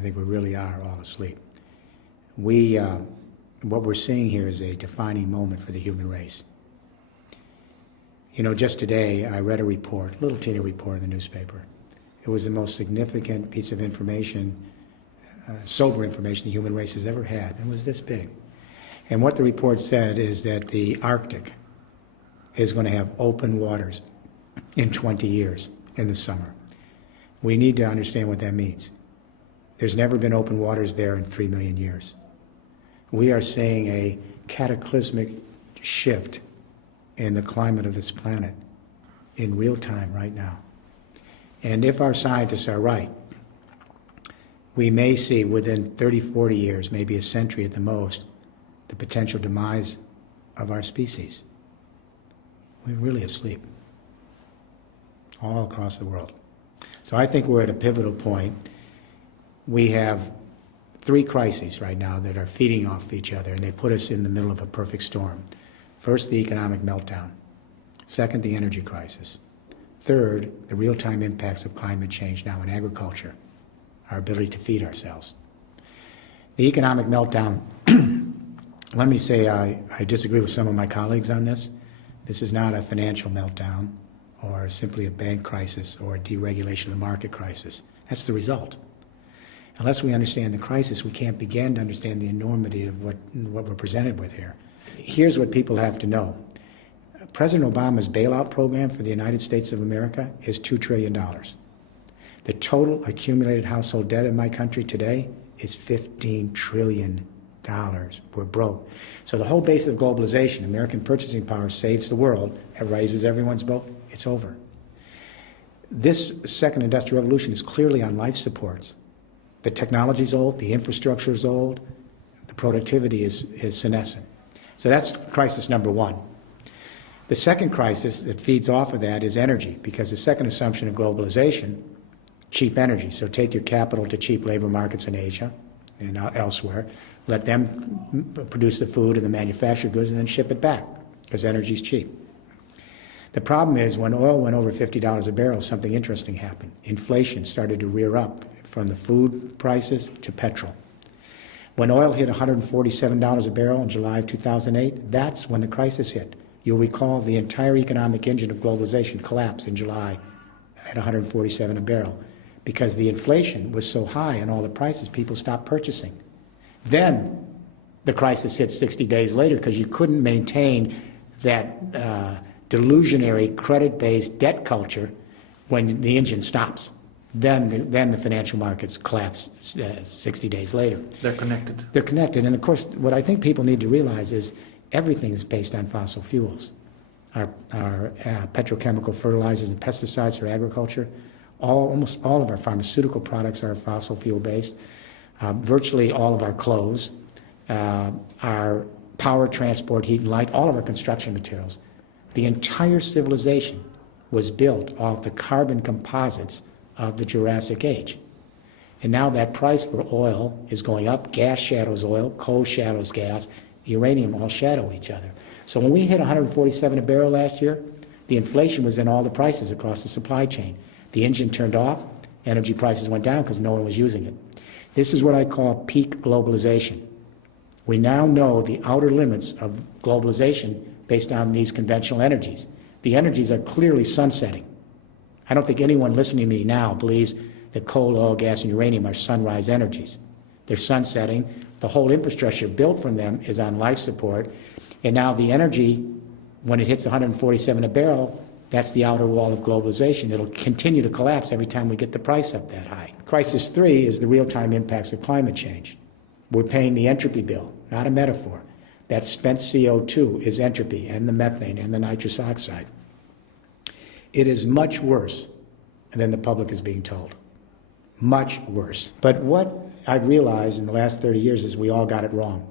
think we really are all asleep. What we're seeing here is a defining moment for the human race. You know, just today I read a report, a little teeny report in the newspaper. It was the most significant piece of information, sober information the human race has ever had. It was this big. And what the report said is that the Arctic is going to have open waters in 20 years in the summer. We need to understand what that means. There's never been open waters there in 3 million years. We are seeing a cataclysmic shift in the climate of this planet in real time right now. And if our scientists are right, we may see within 30, 40 years, maybe a century at the most, the potential demise of our species. We're really asleep all across the world. So I think we're at a pivotal point. We have 3 crises right now that are feeding off each other, and they put us in the middle of a perfect storm. First, the economic meltdown. Second, the energy crisis. Third, the real-time impacts of climate change now in agriculture, our ability to feed ourselves. The economic meltdown, let me say I disagree with some of my colleagues on this. This is not a financial meltdown or simply a bank crisis or a deregulation of the market crisis. That's the result. Unless we understand the crisis, we can't begin to understand the enormity of what we're presented with here. Here's what people have to know. President Obama's bailout program for the United States of America is $2 trillion. The total accumulated household debt in my country today is $15 trillion. We're broke. So the whole base of globalization, American purchasing power saves the world, it raises everyone's boat, it's over. This second industrial revolution is clearly on life supports. The technology's old, the infrastructure is old, the productivity is senescent. So that's crisis number 1. The second crisis that feeds off of that is energy, because the second assumption of globalization, cheap energy. So take your capital to cheap labor markets in Asia and elsewhere, let them produce the food and the manufactured goods and then ship it back, because energy's cheap. The problem is when oil went over $50 a barrel, something interesting happened. Inflation started to rear up from the food prices to petrol. When oil hit $147 a barrel in July of 2008, that's when the crisis hit. You'll recall the entire economic engine of globalization collapsed in July at $147 a barrel because the inflation was so high and all the prices, people stopped purchasing. Then the crisis hit 60 days later because you couldn't maintain that delusionary credit-based debt culture when the engine stops. Then the financial markets collapse 60 days later. They're connected. They're connected. And of course, what I think people need to realize is everything is based on fossil fuels. Our petrochemical fertilizers and pesticides for agriculture, almost all of our pharmaceutical products are fossil fuel based. Virtually all of our clothes, our power, transport, heat and light, all of our construction materials. The entire civilization was built off the carbon composites of the Jurassic Age. And now that price for oil is going up. Gas shadows oil, coal shadows gas, uranium all shadow each other. So when we hit 147 a barrel last year, the inflation was in all the prices across the supply chain. The engine turned off, energy prices went down because no one was using it. This is what I call peak globalization. We now know the outer limits of globalization based on these conventional energies. The energies are clearly sunsetting. I don't think anyone listening to me now believes that coal, oil, gas, and uranium are sunrise energies. They're sunsetting. The whole infrastructure built from them is on life support. And now the energy, when it hits 147 a barrel, that's the outer wall of globalization. It'll continue to collapse every time we get the price up that high. Crisis 3 is the real-time impacts of climate change. We're paying the entropy bill, not a metaphor. That spent CO2 is entropy, and the methane and the nitrous oxide. It is much worse than the public is being told. Much worse. But what I've realized in the last 30 years is we all got it wrong.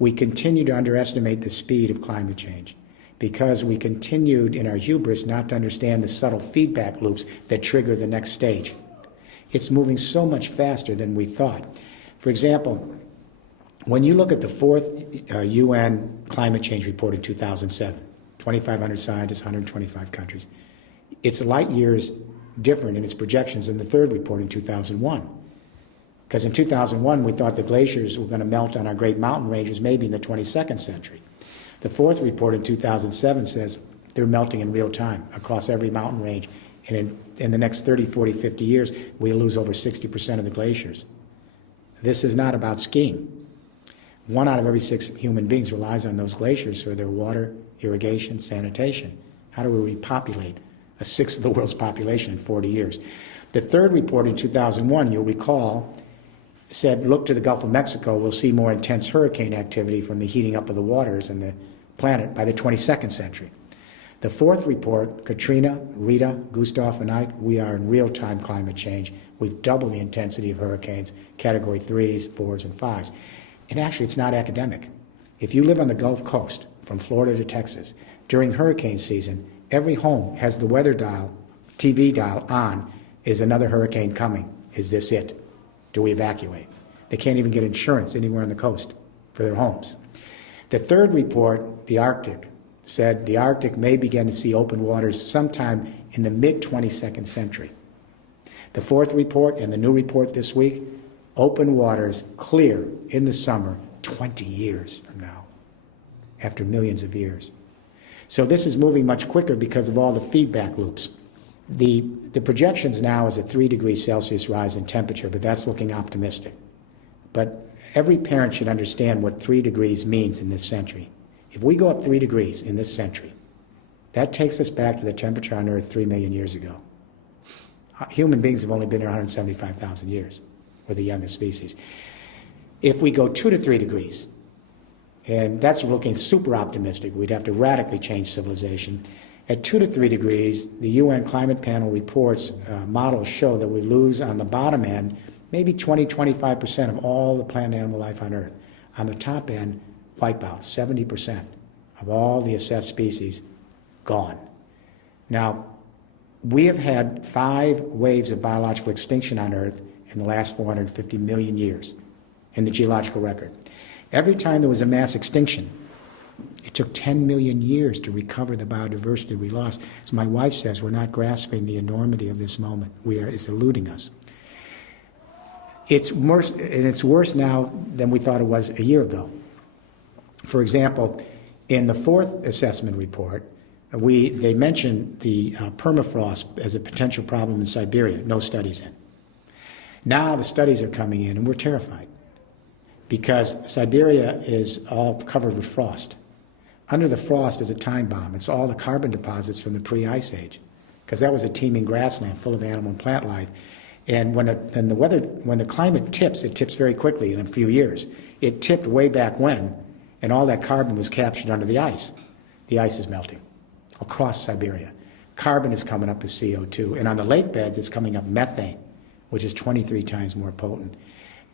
We continue to underestimate the speed of climate change because we continued in our hubris not to understand the subtle feedback loops that trigger the next stage. It's moving so much faster than we thought. For example, when you look at the 4th UN climate change report in 2007, 2,500 scientists, 125 countries, it's light years different in its projections than the 3rd report in 2001. Because in 2001, we thought the glaciers were going to melt on our great mountain ranges maybe in the 22nd century. The fourth report in 2007 says they're melting in real time across every mountain range. And in the next 30, 40, 50 years, we'll lose over 60% of the glaciers. This is not about skiing. 1 out of every 6 human beings relies on those glaciers for their water, irrigation, sanitation. How do we repopulate a sixth of the world's population in 40 years? The third report in 2001, you'll recall, said, look to the Gulf of Mexico, we'll see more intense hurricane activity from the heating up of the waters and the planet by the 22nd century. The fourth report, Katrina, Rita, Gustav, and Ike, we are in real-time climate change. We've doubled the intensity of hurricanes, category 3s, 4s, and 5s. And actually, it's not academic. If you live on the Gulf Coast, from Florida to Texas, during hurricane season, every home has the weather dial, TV dial on. Is another hurricane coming? Is this it? Do we evacuate? They can't even get insurance anywhere on the coast for their homes. The third report, the Arctic, said the Arctic may begin to see open waters sometime in the mid-22nd century. The fourth report and the new report this week, open waters clear in the summer 20 years from now, after millions of years. So this is moving much quicker because of all the feedback loops. The projections now is a 3 degrees Celsius rise in temperature, but that's looking optimistic. But every parent should understand what 3 degrees means in this century. If we go up 3 degrees in this century, that takes us back to the temperature on Earth 3 million years ago. Human beings have only been here 175,000 years. We're the youngest species. If we go 2 to 3 degrees, and that's looking super optimistic, we'd have to radically change civilization. At 2 to 3 degrees, the UN Climate Panel reports, models show that we lose on the bottom end maybe 20-25% of all the plant and animal life on Earth. On the top end, wipeout, 70% of all the assessed species gone. Now, we have had 5 waves of biological extinction on Earth in the last 450 million years in the geological record. Every time there was a mass extinction, it took 10 million years to recover the biodiversity we lost. As my wife says, we're not grasping the enormity of this moment. It's eluding us. It's worse, and it's worse now than we thought it was a year ago. For example, in the fourth assessment report, they mentioned the permafrost as a potential problem in Siberia. No studies in. Now the studies are coming in, and we're terrified because Siberia is all covered with frost. Under the frost is a time bomb. It's all the carbon deposits from the pre-ice age, because that was a teeming grassland full of animal and plant life. And when the climate tips, it tips very quickly in a few years. It tipped way back when, and all that carbon was captured under the ice. The ice is melting across Siberia. Carbon is coming up as CO2, and on the lake beds, it's coming up methane, which is 23 times more potent.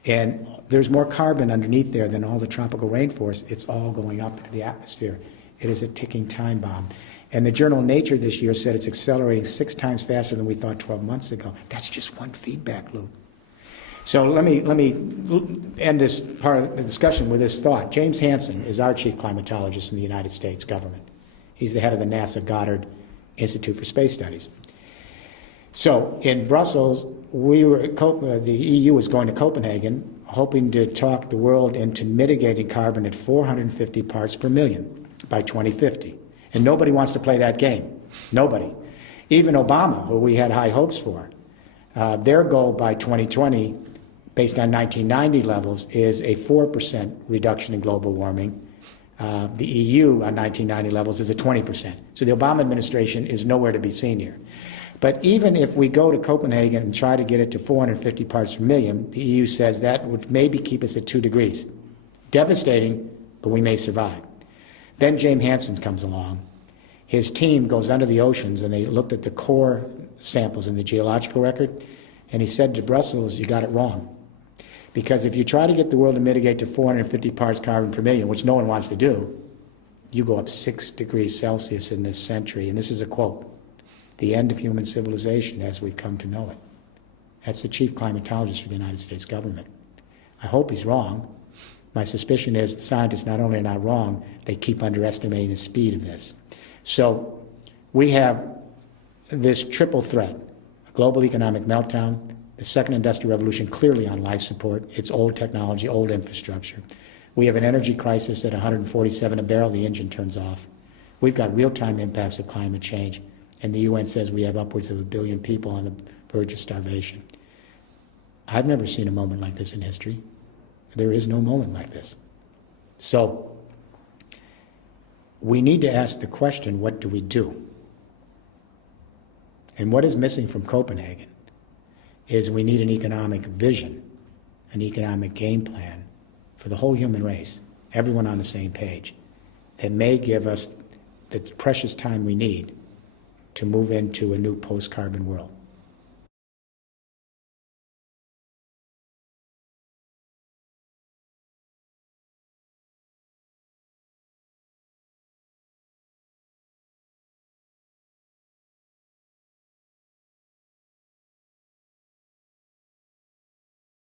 And there's more carbon underneath there than all the tropical rainforest. It's all going up into the atmosphere. It is a ticking time bomb. And the journal Nature this year said it's accelerating 6 times faster than we thought 12 months ago. That's just one feedback loop. So let me end this part of the discussion with this thought. James Hansen is our chief climatologist in the United States government. He's the head of the NASA Goddard Institute for Space Studies. So in Brussels, the EU was going to Copenhagen, hoping to talk the world into mitigating carbon at 450 parts per million by 2050. And nobody wants to play that game. Nobody. Even Obama, who we had high hopes for, their goal by 2020, based on 1990 levels, is a 4% reduction in global warming. The EU on 1990 levels is a 20%. So the Obama administration is nowhere to be seen here. But even if we go to Copenhagen and try to get it to 450 parts per million, the EU says that would maybe keep us at 2 degrees. Devastating, but we may survive. Then James Hansen comes along. His team goes under the oceans, and they looked at the core samples in the geological record, and he said to Brussels, you got it wrong. Because if you try to get the world to mitigate to 450 parts carbon per million, which no one wants to do, you go up 6 degrees Celsius in this century. And this is a quote, the end of human civilization as we've come to know it. That's the chief climatologist for the United States government. I hope he's wrong. My suspicion is the scientists not only are not wrong, they keep underestimating the speed of this. So we have this triple threat, a global economic meltdown, The second industrial revolution clearly on life support. It's old technology, old infrastructure. We have an energy crisis at 147 a barrel, the engine turns off. We've got real-time impacts of climate change, and the UN says we have upwards of 1 billion people on the verge of starvation. I've never seen a moment like this in history. There is no moment like this. So we need to ask the question, what do we do? And what is missing from Copenhagen is we need an economic vision, an economic game plan for the whole human race, everyone on the same page, that may give us the precious time we need to move into a new post-carbon world.